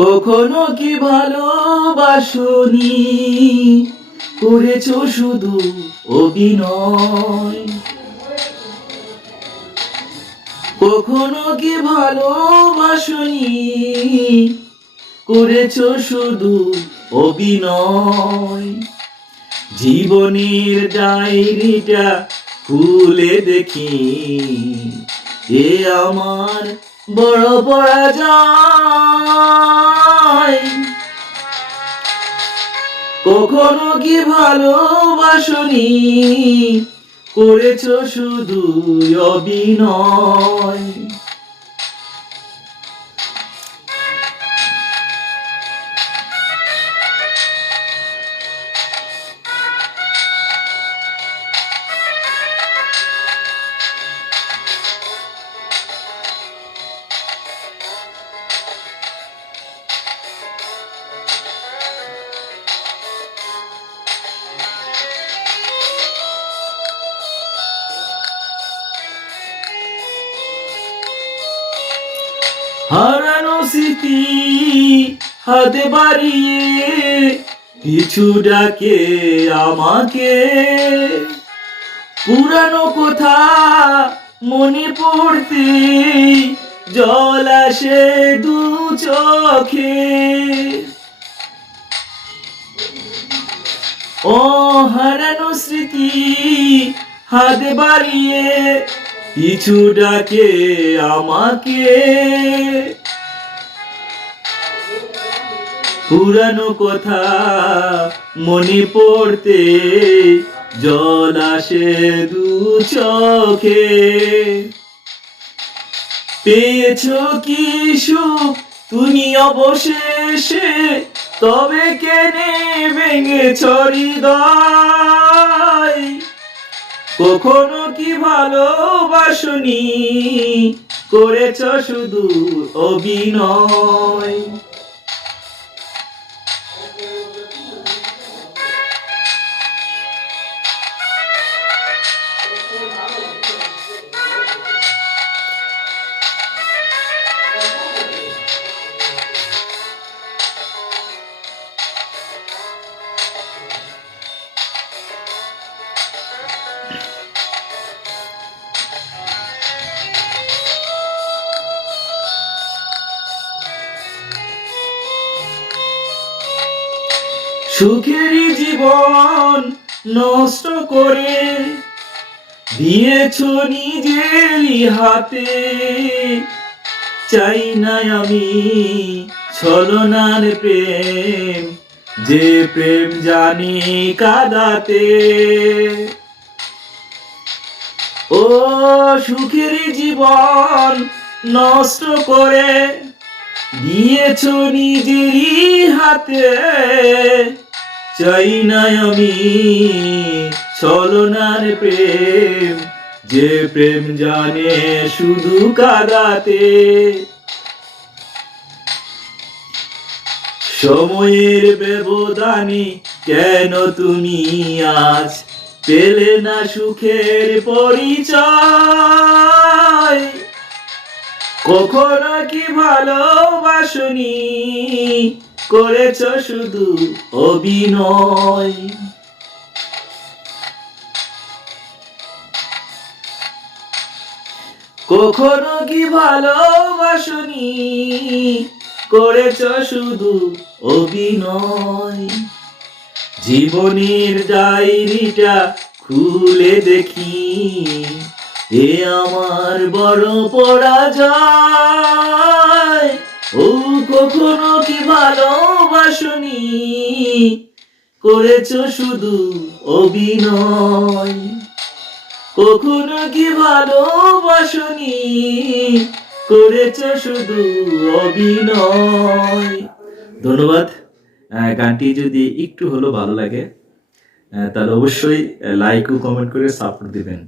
কখনো কি ভালোবাসনি, করেছো শুধু অভিনয়। কখনো কি ভালোবাসনি, করেছো শুধু অভিনয়। জীবনের ডায়েরিটা খুলে দেখি, এ আমার বড় পরাজয়। কখনো কি ভালোবাসনি, করেছো শুধু অভিনয়। হারানো স্মৃতি হাতে বাড়িয়ে কিছু ডাকে আমাকে। পুরানো কথা মনে পড়তে জল আসে দু চোখে। ও হারানো স্মৃতি হাতে বাড়িয়ে কিছু ডাকে আমাকে। পুরানো কথা মনে পড়তে জল আসে দু চোখে। পেয়েছো কি সুখ তুমি অবশেষে, তবে কেনে ভেঙেছ হৃদয়। কখনো কি ভালোবাসনি, করেছ শুধু অভিনয়। সুখেরই জীবন নষ্ট করে দিয়েছো নিজেরই হাতে। চাই না আমি ছলনার প্রেম, যে প্রেম জানি কাঁদাতে। ও সুখেরই জীবন নষ্ট করে দিয়েছো নিজেরই হাতে। চাই না আমি ছলনার প্রেম, যে প্রেম জানে শুধু কাঁদাতে। সময়ের ব্যবধানে কেন তুমি আজ পেলে না সুখের পরিচয়। কখনো কি ভালোবাসনি, করেছ শুধু অভিনয়। কখনো কি ভালোবাসনি, করেছ শুধু অভিনয়। জীবনের ডায়েরিটা খুলে দেখি, এ আমার বড় পরাজয়। ও কখনো কি ভালোবাসনি, করেছ শুধু অভিনয়। কখনো কি ভালোবাসনি, করেছ শুধু অভিনয়। ধন্যবাদ। গানটি যদি একটু হলেও ভালো লাগে তাহলে অবশ্যই লাইক ও কমেন্ট করে সাপোর্ট দিবেন।